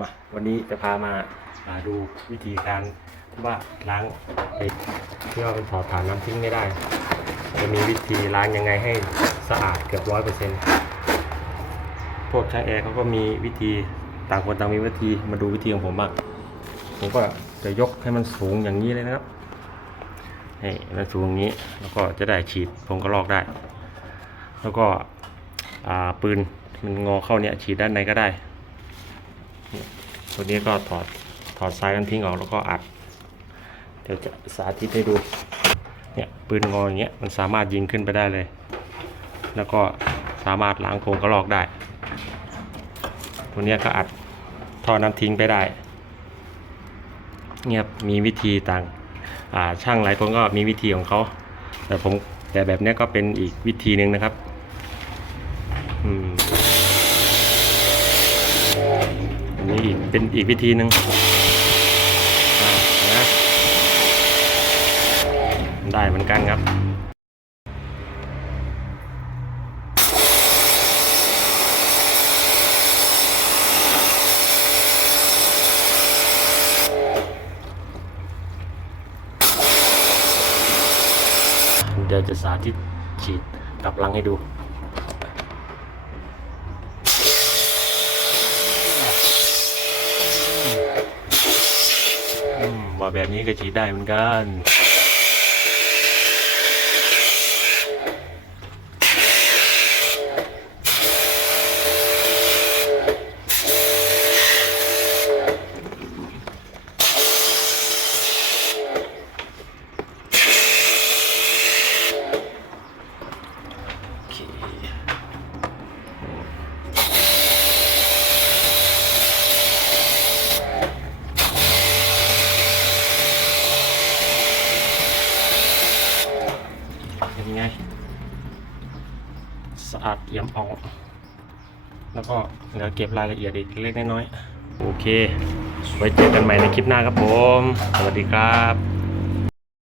มาวันนี้จะพามาอ่าดูวิธีการว่าล้างไอ้ที่ว่ามันถอดผ่านน้ำทิ้งไม่ได้ จะมีวิธีล้างยังไงให้สะอาดเกือบร้อยเปอร์เซ็นต์พวกช่างแอร์เขาก็มีวิธีต่างคนต่างมีวิธีมาดูวิธีของผมบ้างผมก็จะยกให้มันสูงอย่างนี้เลยนะครับให้มันสูงอย่างนี้แล้วก็จะได้ฉีดพงกระลอกได้ แล้วก็ปืนมันงอเข้าเนี่ยฉีดด้านในก็ได้ ตัวนี้ก็ถอดถอดสายกันทิ้งออกแล้วก็อัด เดี๋ยวจะสาธิตให้ดู เนี่ยปืนงออย่างเงี้ยมันสามารถยิงขึ้นไปได้เลย แล้วก็สามารถล้างโครงกระลอกได้ ตัวนี้ก็อัดท่อน้ำทิ้งไปได้เนี่ยมีวิธีต่างอ่าช่างหลายคนก็มีวิธีของเขา แต่ผมแต่แบบนี้ก็เป็นอีกวิธีหนึ่งนะครับ อืม อีกเป็นอีกวิธีหนึ่งนะได้เหมือนกันครับเดี๋ยวจะสาธิตฉีดกลับลังให้ดู ว่าแบบนี้ก็ฉีดได้เหมือนกันโอเค เป็นไง สะอาดเอี่ยมอ่องแล้วก็เหลือเก็บรายละเอียดอีกเล็กๆน้อยๆโอเค ไว้เจอกันใหม่ในคลิปหน้าครับผม สวัสดีครับ